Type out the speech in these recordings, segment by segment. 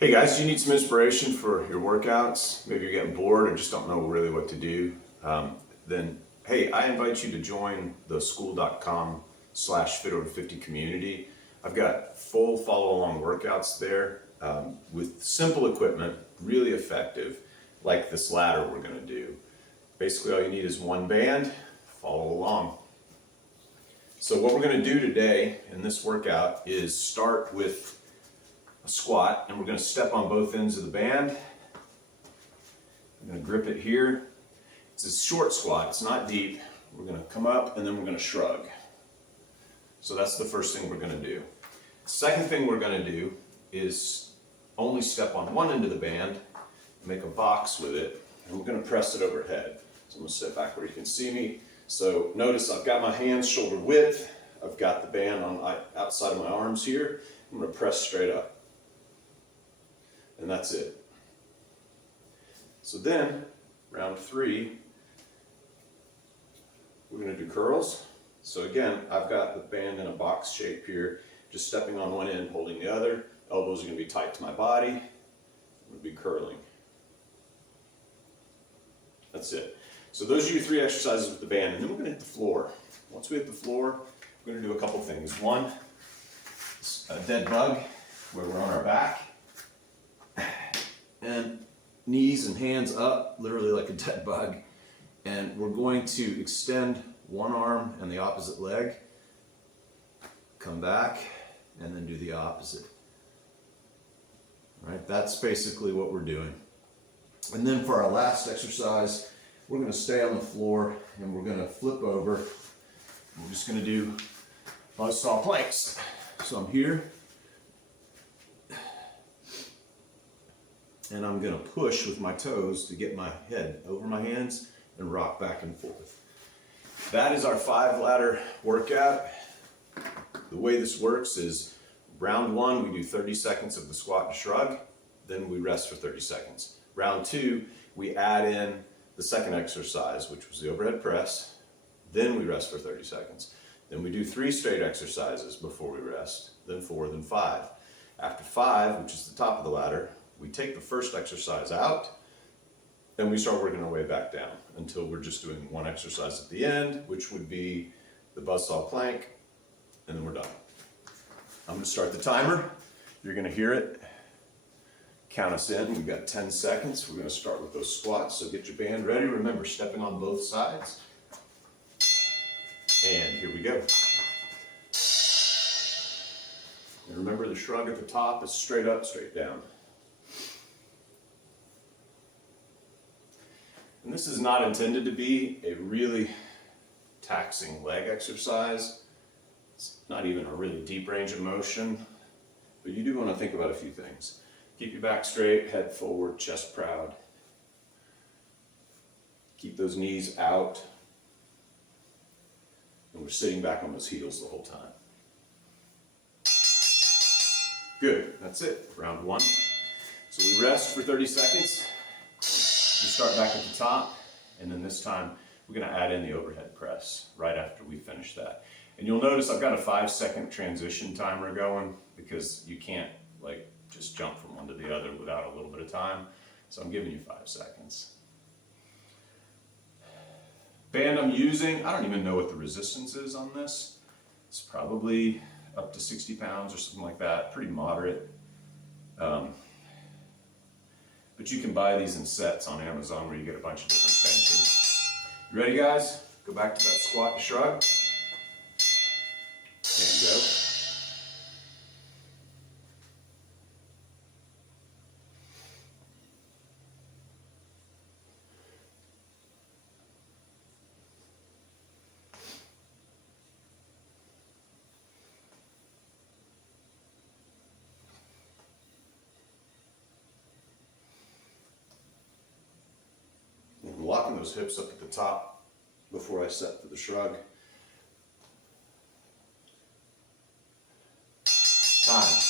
Hey guys, do you need some inspiration for your workouts? Maybe you're getting bored or just don't know really what to do. Then, hey, I invite you to join the school.com/fit over50 community. I've got full follow along workouts there with simple equipment, really effective, like this ladder we're going to do. Basically, all you need is one band, follow along. So, what we're going to do today in this workout is start with a squat, and we're going to step on both ends of the band. I'm going to grip it here. It's a short squat, it's not deep. We're going to come up and then we're going to shrug. So that's the first thing we're going to do. Second thing we're going to do is only step on one end of the band, make a box with it, and we're going to press it overhead. So I'm going to step back where you can see me. So notice I've got my hands shoulder width. I've got the band on outside of my arms here. I'm going to press straight up. And that's it. So then, round 3, we're going to do curls. So again, I've got the band in a box shape here, just stepping on one end, holding the other. Elbows are going to be tight to my body. I'm going to be curling. That's it. So those are your 3 exercises with the band, and then we're going to hit the floor. Once we hit the floor, we're going to do a couple things. One, a dead bug, where we're on our back. And knees and hands up, literally like a dead bug. And we're going to extend one arm and the opposite leg, come back, and then do the opposite. All right, that's basically what we're doing. And then for our last exercise, we're going to stay on the floor and we're going to flip over. We're just going to do buzzsaw planks. So I'm here. And I'm going to push with my toes to get my head over my hands and rock back and forth. That is our 5 ladder workout. The way this works is round 1, we do 30 seconds of the squat and shrug, then we rest for 30 seconds. Round 2, we add in the second exercise, which was the overhead press, then we rest for 30 seconds. Then we do 3 straight exercises before we rest, then 4, then 5. After 5, which is the top of the ladder, we take the first exercise out, then we start working our way back down until we're just doing one exercise at the end, which would be the buzzsaw plank, and then we're done. I'm going to start the timer. You're going to hear it. Count us in. We've got 10 seconds. We're going to start with those squats, so get your band ready. Remember, stepping on both sides. And here we go. And remember, the shrug at the top is straight up, straight down. And this is not intended to be a really taxing leg exercise. It's not even a really deep range of motion, but you do want to think about a few things. Keep your back straight, head forward, chest proud. Keep those knees out. And we're sitting back on those heels the whole time. Good, that's it, round 1. So we rest for 30 seconds. We start back at the top, and then this time we're going to add in the overhead press right after we finish that. And you'll notice I've got a 5-second transition timer going because you can't just jump from one to the other without a little bit of time. So I'm giving you 5 seconds. Band I'm using, I don't even know what the resistance is on this. It's probably up to 60 pounds or something like that, pretty moderate. But you can buy these in sets on Amazon where you get a bunch of different tensions. You ready, guys? Go back to that squat and shrug. And go. I'm locking those hips up at the top before I set for the shrug. Time.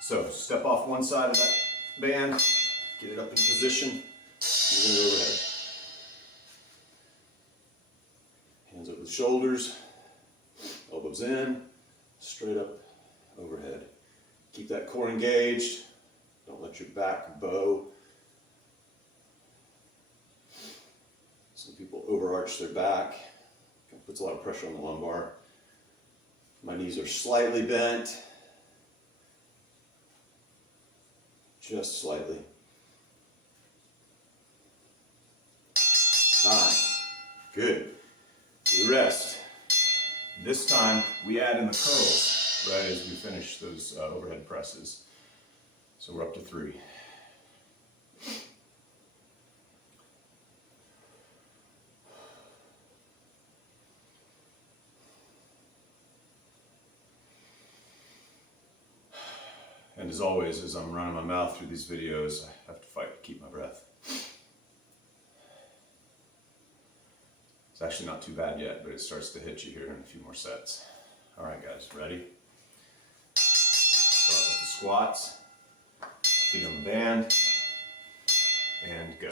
So step off one side of that band, get it up in position, you're going to go overhead. Hands over the shoulders, elbows in, straight up overhead. Keep that core engaged. Don't let your back bow. Some people overarch their back. It puts a lot of pressure on the lumbar. My knees are slightly bent. Just slightly. Time. Good. We rest. This time we add in the curls right as we finish those overhead presses. So we're up to 3. And as always, as I'm running my mouth through these videos, I have to fight to keep my breath. It's actually not too bad yet, but it starts to hit you here in a few more sets. All right, guys, ready? Start with the squats, feet on the band, and go.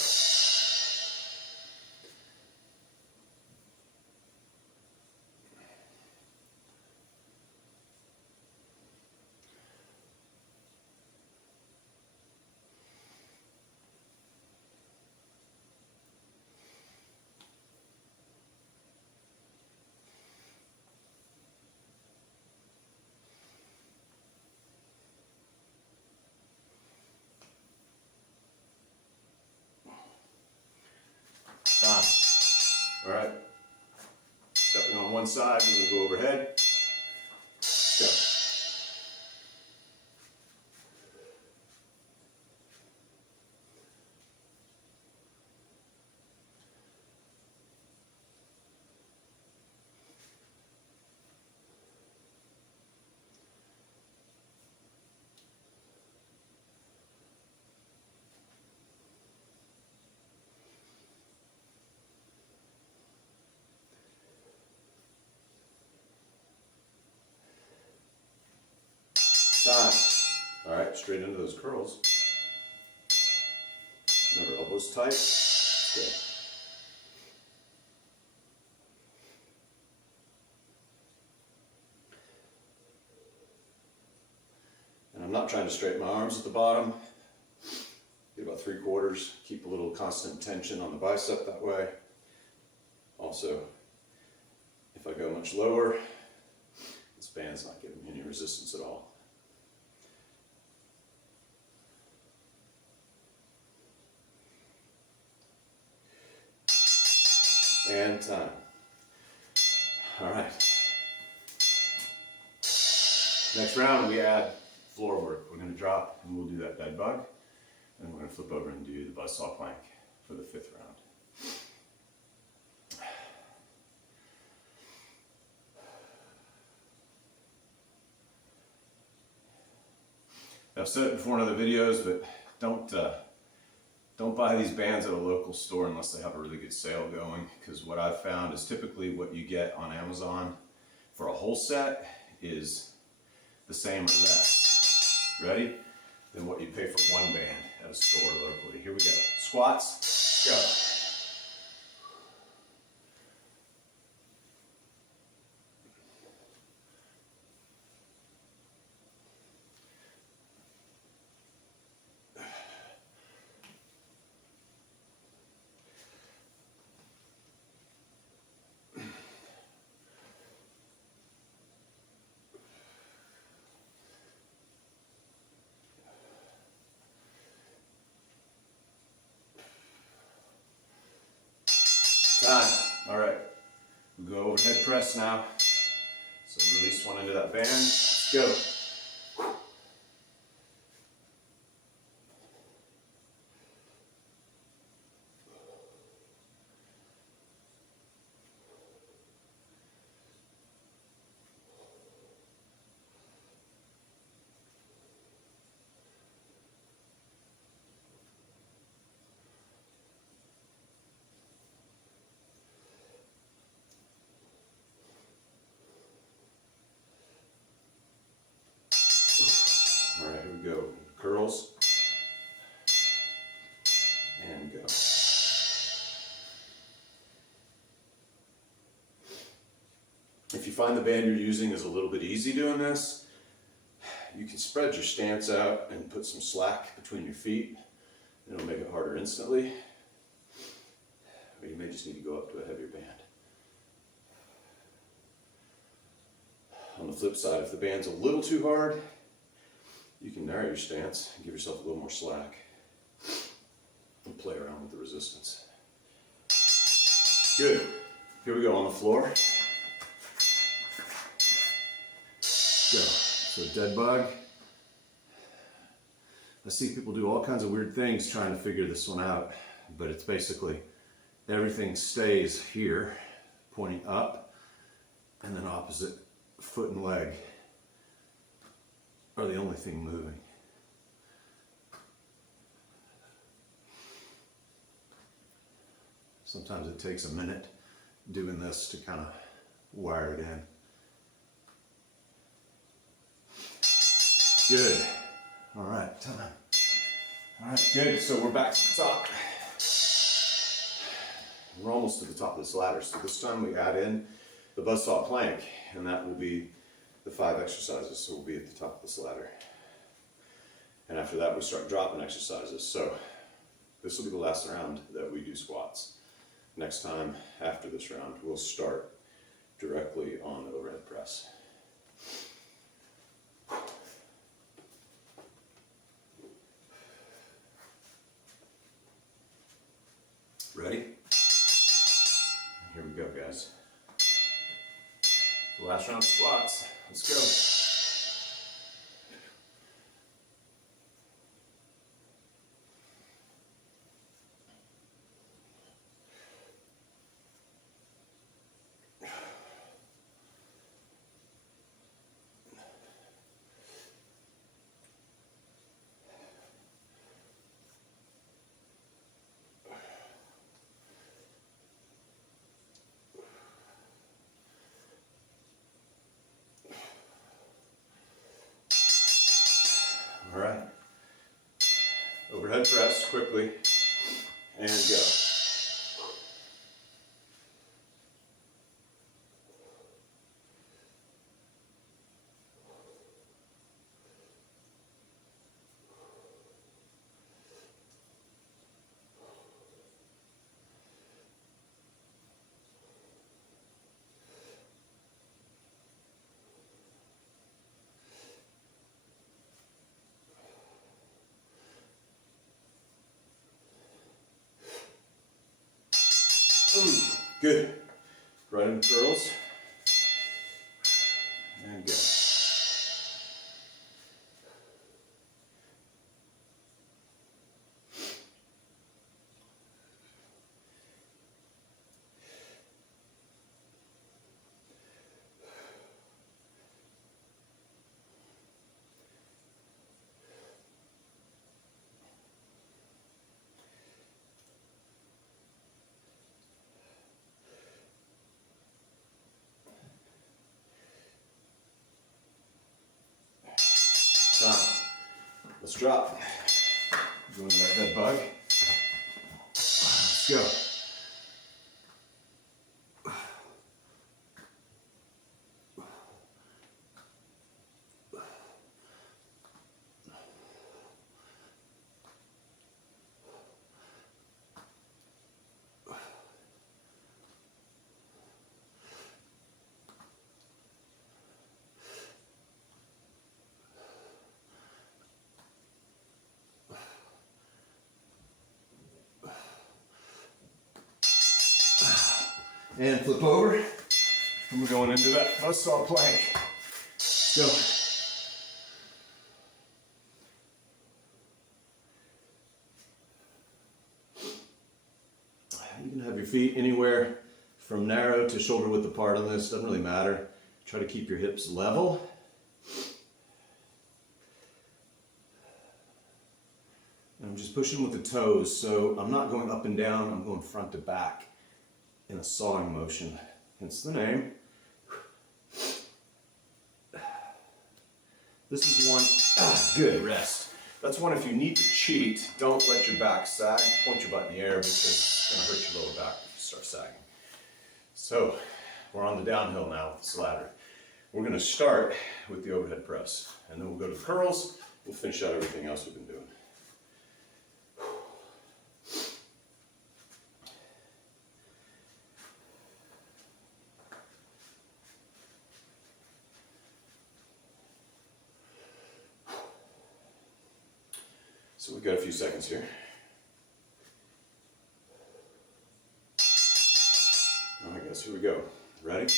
Time. All right. Stepping on one side, we're going to go overhead. Go. Time. All right, straight into those curls. Remember, elbows tight. Let's go. And I'm not trying to straighten my arms at the bottom. Get about 3/4. Keep a little constant tension on the bicep that way. Also, if I go much lower, this band's not giving me any resistance at all. And time. All right. Next round we add floor work. We're going to drop and we'll do that bed bug. And then we're going to flip over and do the buzzsaw plank for the 5th round. I've said it before in other videos, but don't buy these bands at a local store unless they have a really good sale going, because what I've found is typically what you get on Amazon for a whole set is the same or less, ready, than what you pay for one band at a store locally. Here we go. Squats, go. Time. All right. We'll go overhead press now. So release one into that band. Let's go. All right, here we go. Curls. And go. If you find the band you're using is a little bit easy doing this, you can spread your stance out and put some slack between your feet. It'll make it harder instantly. Or you may just need to go up to a heavier band. On the flip side, if the band's a little too hard, you can narrow your stance and give yourself a little more slack and play around with the resistance. Good. Here we go on the floor. Go. So dead bug. I see people do all kinds of weird things trying to figure this one out, but it's basically everything stays here, pointing up, and then opposite foot and leg are the only thing moving. Sometimes it takes a minute doing this to kind of wire it in. Good. All right, time. All right, good. So we're back to the top. We're almost to the top of this ladder. So this time we add in the buzzsaw plank, and that will be the 5 exercises. So we'll be at the top of this ladder. And after that, we start dropping exercises. So this will be the last round that we do squats. Next time, after this round, we'll start directly on the overhead press. Ready? Here we go, guys. The last round of squats. Let's go. All right. Overhead press quickly and go. Good. Right in curls. And go. Let's drop. Go into that dead bug. Let's go. And flip over, and we're going into that buzzsaw plank. Let's go. You can have your feet anywhere from narrow to shoulder width apart on this, doesn't really matter. Try to keep your hips level. And I'm just pushing with the toes, so I'm not going up and down, I'm going front to back in a sawing motion, hence the name. This is one, good, rest. That's one if you need to cheat, don't let your back sag, point your butt in the air because it's gonna hurt your lower back if you start sagging. So, we're on the downhill now with this ladder. We're going to start with the overhead press, and then we'll go to the curls. We'll finish out everything else we've been doing. So we've got a few seconds here. All right, guys, here we go. Ready?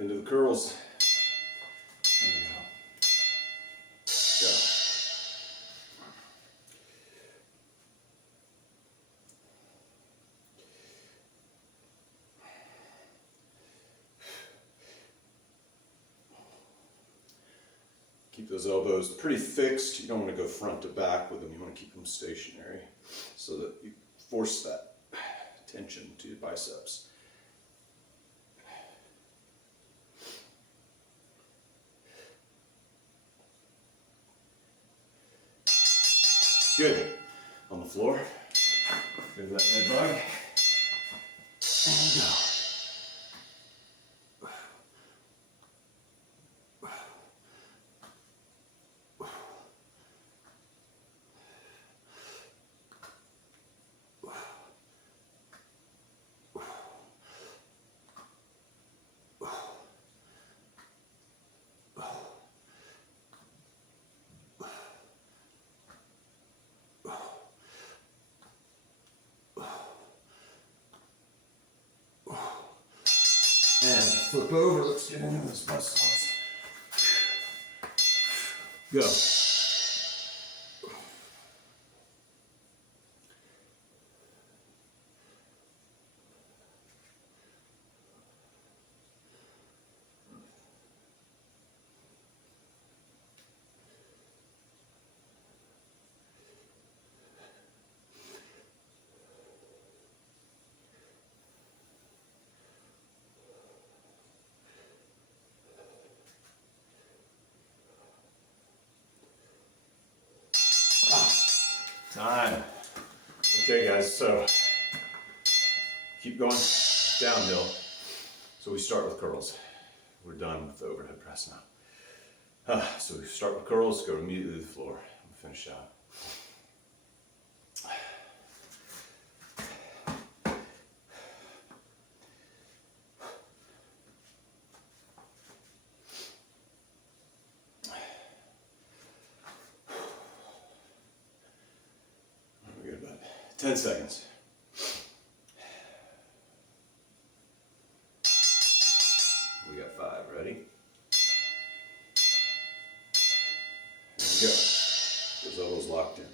Into the curls. There we go. Go. Keep those elbows pretty fixed. You don't want to go front to back with them. You want to keep them stationary so that you force that tension to your biceps. Good. On the floor. Give that head bug. And go. And flip over, let's get into those buzzsaws. Go. Time. Okay guys, so keep going downhill. So we start with curls. We're done with the overhead press now. So we start with curls, go immediately to the floor, and finish out. We got about 10 seconds. We got 5, ready? There we go. Those elbows locked in.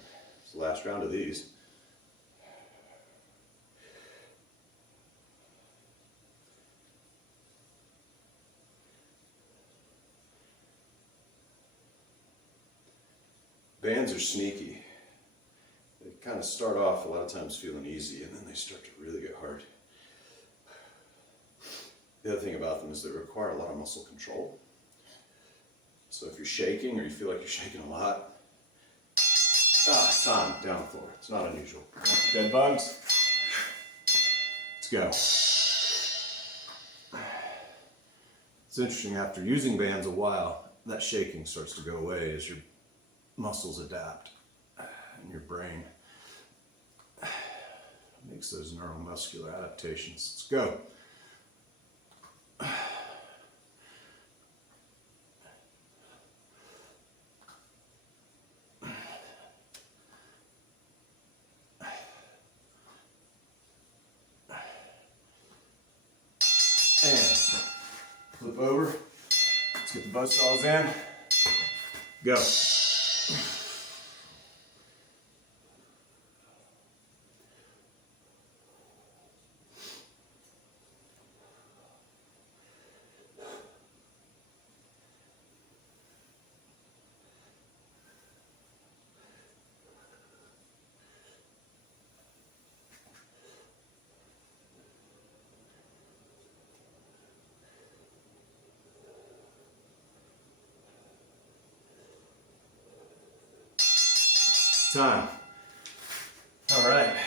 It's the last round of these. Bands are sneaky. They kind of start off a lot of times feeling easy, and then they start to really get hard. The other thing about them is they require a lot of muscle control. So if you're shaking or you feel like you're shaking a lot, time, down the floor. It's not unusual. Dead bugs. Let's go. It's interesting, after using bands a while, that shaking starts to go away as your muscles adapt in your brain. Makes those neuromuscular adaptations. Let's go. And flip over. Let's get the buzzsaws in. Go. Time. All right.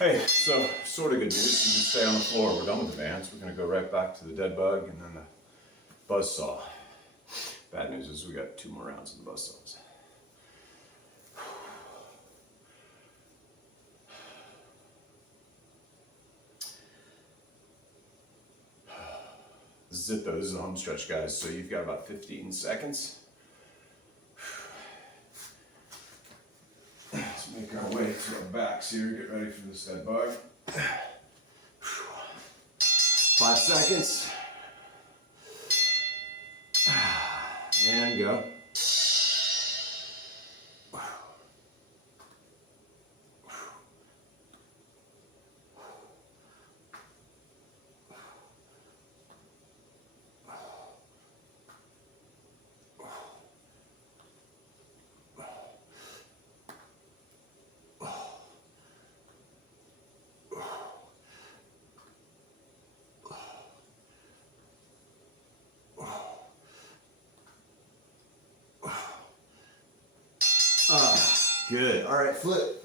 Hey, so sort of good news. You can stay on the floor. We're done with the bands. We're going to go right back to the dead bug and then the buzzsaw. Bad news is we got 2 more rounds of the buzzsaws. This is it though. This is the home stretch, guys. So you've got about 15 seconds. Let's make our way to our backs here. Get ready for this dead bug. 5 seconds. And go. Good. All right, flip.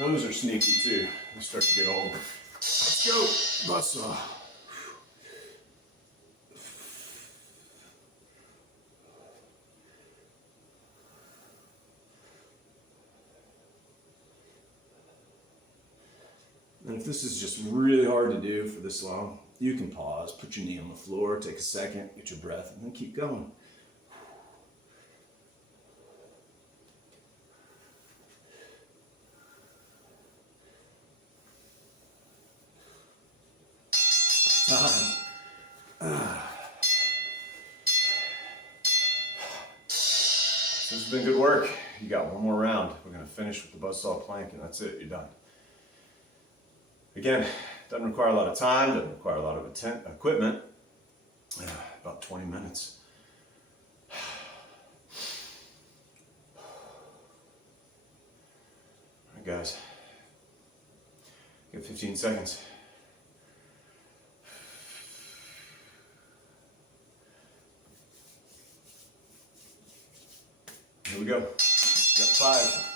Those are sneaky too. They start to get old. Let's go. Buzzsaw. And if this is just really hard to do for this long, you can pause, put your knee on the floor, take a second, get your breath, and then keep going. Time. This has been good work. You got 1 more round. We're going to finish with the buzzsaw plank, and that's it. You're done. Again, doesn't require a lot of time, doesn't require a lot of equipment. About 20 minutes. All right, guys. You got 15 seconds. Here we go. Got 5.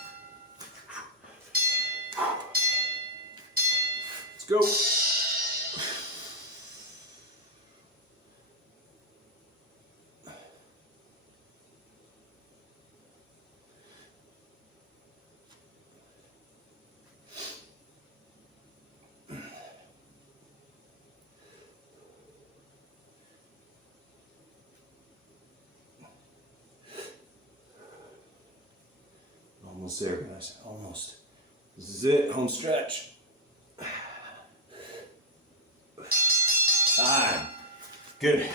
Let's go. Almost there, guys. Almost. This is it. Home stretch. Time. Good.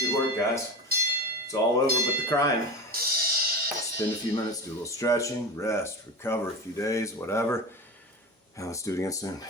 Good work, guys. It's all over but the crying. Spend a few minutes, do a little stretching, rest, recover a few days, whatever. And let's do it again soon.